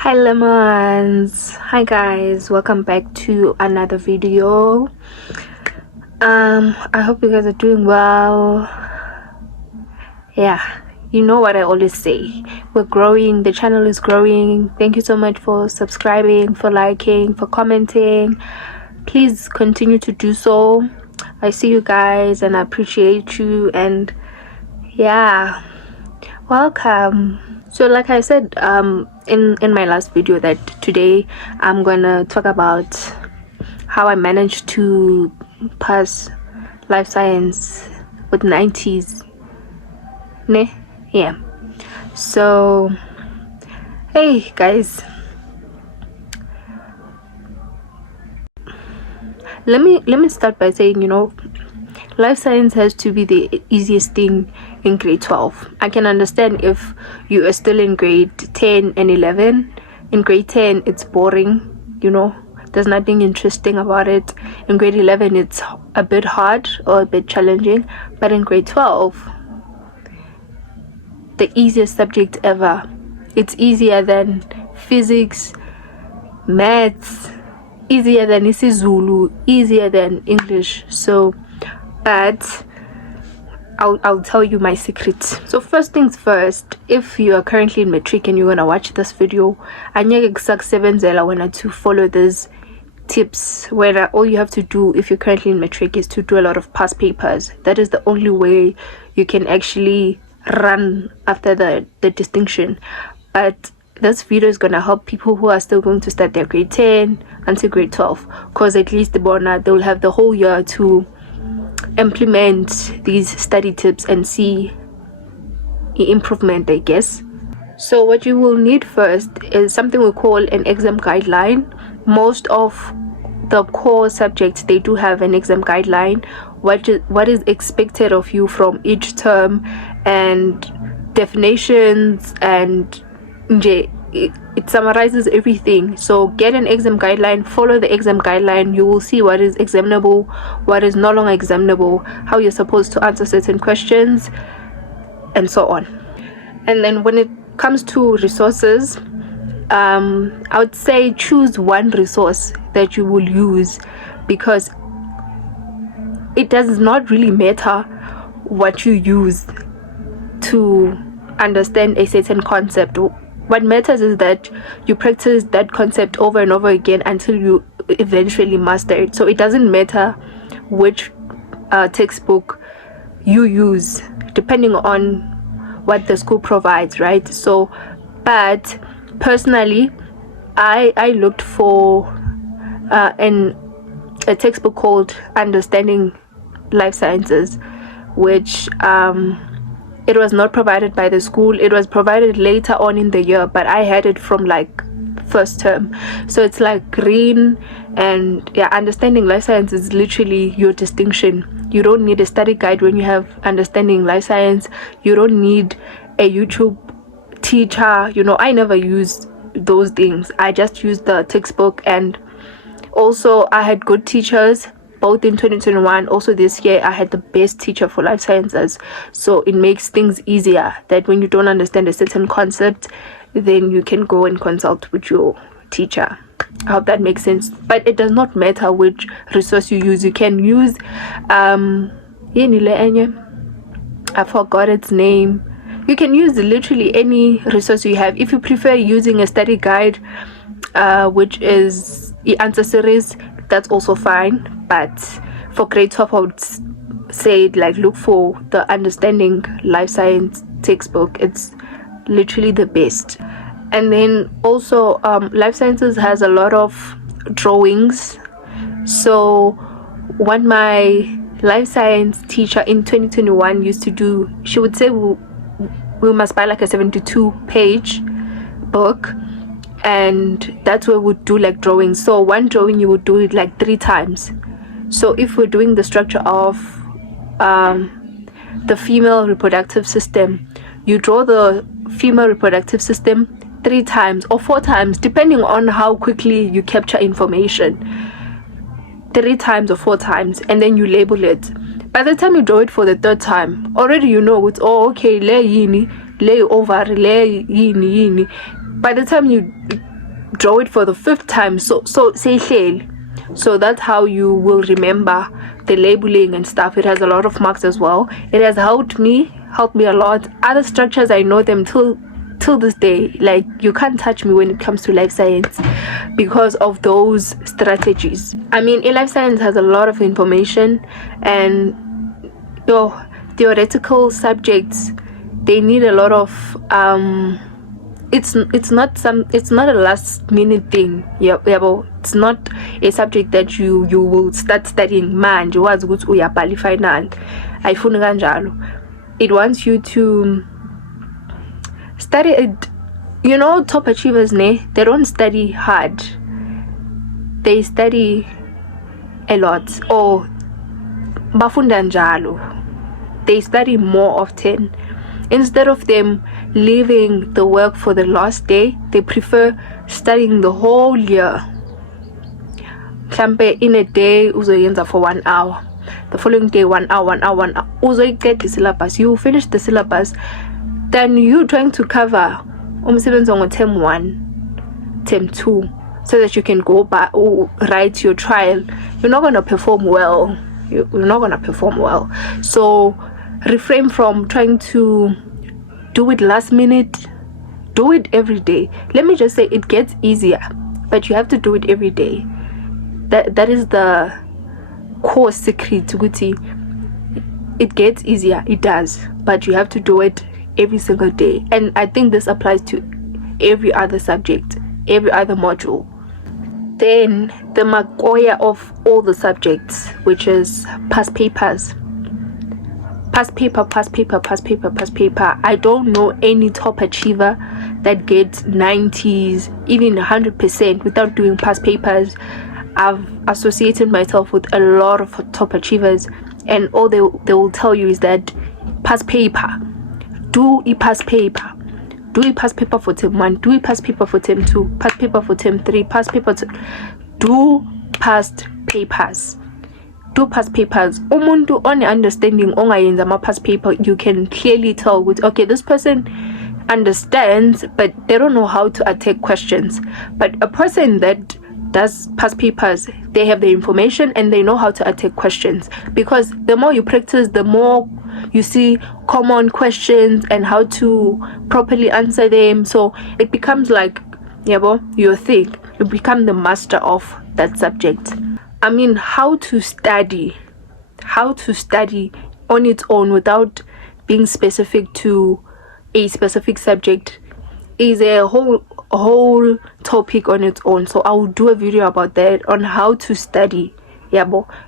Hi lemons, hi guys, welcome back to another video. I hope you guys are doing well. Yeah, you know what I always say, we're growing, the channel is growing. Thank you so much for subscribing, for liking, for commenting. Please continue to do so. I see you guys and I appreciate you, and yeah, welcome. So like I said in my last video, that today I'm gonna talk about how I managed to pass life science with 90s. Yeah, so hey guys, let me start by saying, life science has to be the easiest thing in grade 12. I can understand if you are still in grade 10 and 11. In grade 10 it's boring, there's nothing interesting about it. In grade 11 it's a bit hard or a bit challenging, but in grade 12, the easiest subject ever. It's easier than physics, maths, easier than isiZulu, easier than English. So but I'll tell you my secret. So first things first, if you are currently in matric and you're gonna watch this video, anyeke kusebenzela wena to follow these tips, where all you have to do if you're currently in matric is to do a lot of past papers. That is the only way you can actually run after the distinction. But this video is gonna help people who are still going to start their grade 10 until grade 12, because at least they'll have the whole year to implement these study tips and see improvement, I guess. So what you will need first is something we call an exam guideline. Most of the core subjects, they do have an exam guideline, what is expected of you from each term, and definitions, and it summarizes everything. So get an exam guideline, follow the exam guideline. You will see what is examinable, what is no longer examinable, how you're supposed to answer certain questions, and so on. And then when it comes to resources, I would say choose one resource that you will use, because it does not really matter what you use to understand a certain concept. What matters is that you practice that concept over and over again until you eventually master it. So it doesn't matter which textbook you use, depending on what the school provides, right? So, but personally, I looked for a textbook called Understanding Life Sciences, which it was not provided by the school. It was provided later on in the year, but I had it from like first term. So it's like green, and yeah, Understanding Life Science is literally your distinction. You don't need a study guide when you have Understanding Life Science. You don't need a YouTube teacher. I never used those things. I just used the textbook, and also I had good teachers both in 2021. Also this year I had the best teacher for life sciences, so it makes things easier that when you don't understand a certain concept, then you can go and consult with your teacher. I hope that makes sense. But it does not matter which resource you use. You can use I forgot its name. You can use literally any resource you have. If you prefer using a study guide, which is the answer series, that's also fine. But for grade 12, I would say like look for the Understanding Life Science textbook. It's literally the best. And then also life sciences has a lot of drawings. So what my life science teacher in 2021 used to do, she would say we must buy like a 72-page book, and that's where we'd do like drawings. So one drawing you would do it like 3 times. So if we're doing the structure of the female reproductive system, you draw the female reproductive system 3 times or 4 times, depending on how quickly you capture information. 3 times or 4 times, and then you label it. By the time you draw it for the 3rd time, already you know it's, okay, le yini, le ovary, le yini. By the time you draw it for the 5th time. So say so that's how you will remember the labeling and stuff. It has a lot of marks as well. It has helped me a lot. Other structures, I know them till this day. Like, you can't touch me when it comes to life science because of those strategies. I mean, life science has a lot of information, and your theoretical subjects, they need a lot of it's not a last minute thing. It's not a subject that you will start studying manje wazi ukuthi uyabhala final. Ayifuni kanjalo. It wants you to study it. You know, top achievers, they don't study hard, they study a lot, or bafunda njalo, they study more often. Instead of them leaving the work for the last day, they prefer studying the whole year. Mhlampe in a day uzoyenza for 1 hour, the following day 1 hour, uzoyiqeda the syllabus, you finish the syllabus, then you trying to cover umsebenzi on term 1, term 2, so that you can go back or write your trial. You're not going to perform well. You're not going to perform well. So refrain from trying to do it last minute. Do it every day. Let me just say, it gets easier, but you have to do it every day. That is the core secret, Guti. It gets easier, it does, but you have to do it every single day. And I think this applies to every other subject, every other module. Then the makoya of all the subjects, which is past papers. Past paper. I don't know any top achiever that gets 90s, even 100% without doing past papers. I've associated myself with a lot of top achievers, and all they will tell you is that past paper. Do a past paper. Do a past paper for term 1. Do a past paper for term 2. Past paper for term 3. Past paper do past papers. Do past papers. Umuntu on understanding ongayenza ama past paper, you can clearly tell with, okay, this person understands, but they don't know how to attack questions. But a person that does past papers, they have the information and they know how to attack questions, because the more you practice, the more you see common questions and how to properly answer them. So it becomes like, your thing. You become the master of that subject. I mean, how to study on its own without being specific to a specific subject is a whole topic on its own. So I will do a video about that, on how to study.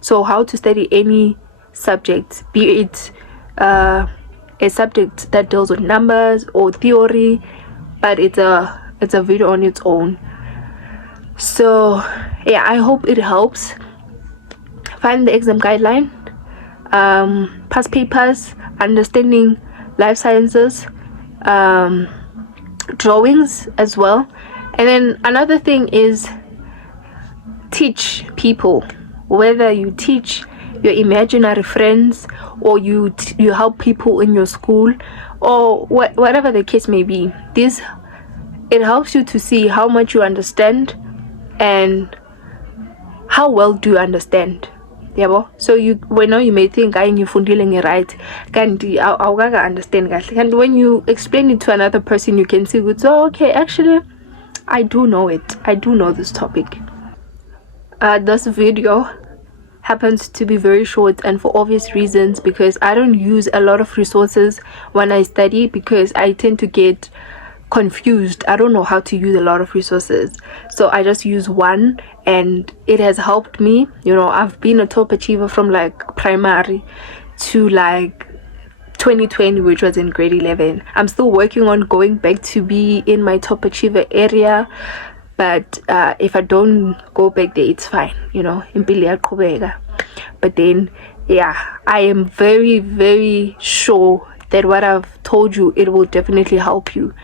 So how to study any subject, be it a subject that deals with numbers or theory, but it's a video on its own. So yeah, I hope it helps. Find the exam guideline, past papers, understanding life sciences, drawings as well. And then another thing is teach people. Whether you teach your imaginary friends or you help people in your school, or whatever the case may be, it helps you to see how much you understand and how well do you understand. So you may think ngifundile right, kanti awukaga understand kahle. And when you explain it to another person, you can see, oh, okay, actually I do know it. I do know this topic. This video happens to be very short, and for obvious reasons, because I don't use a lot of resources when I study, because I tend to get confused. I don't know how to use a lot of resources, so I just use one, and it has helped me. I've been a top achiever from like primary to like 2020, which was in grade 11. I'm still working on going back to be in my top achiever area, but if I don't go back there, it's fine, but then I am very, very sure that what I've told you, it will definitely help you.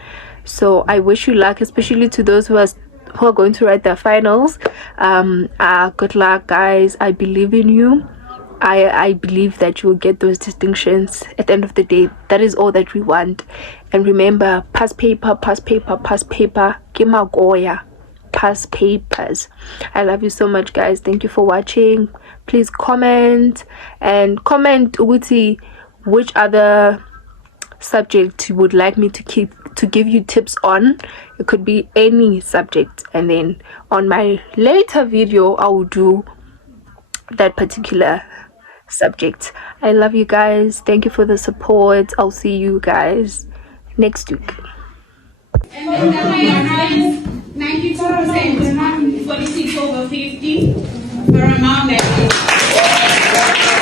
So I wish you luck, especially to those who are going to write their finals. Good luck, guys. I believe in you. I believe that you will get those distinctions. At the end of the day, that is all that we want. And remember, past paper, Kimagoya. past papers. I love you so much, guys. Thank you for watching. Please comment Uguti, which other subject you would like me to give you tips on. It could be any subject, and then on my later video I will do that particular subject. I love you guys. Thank you for the support. I'll see you guys next week. And then the higher 92%, 46 over 50, for amount that is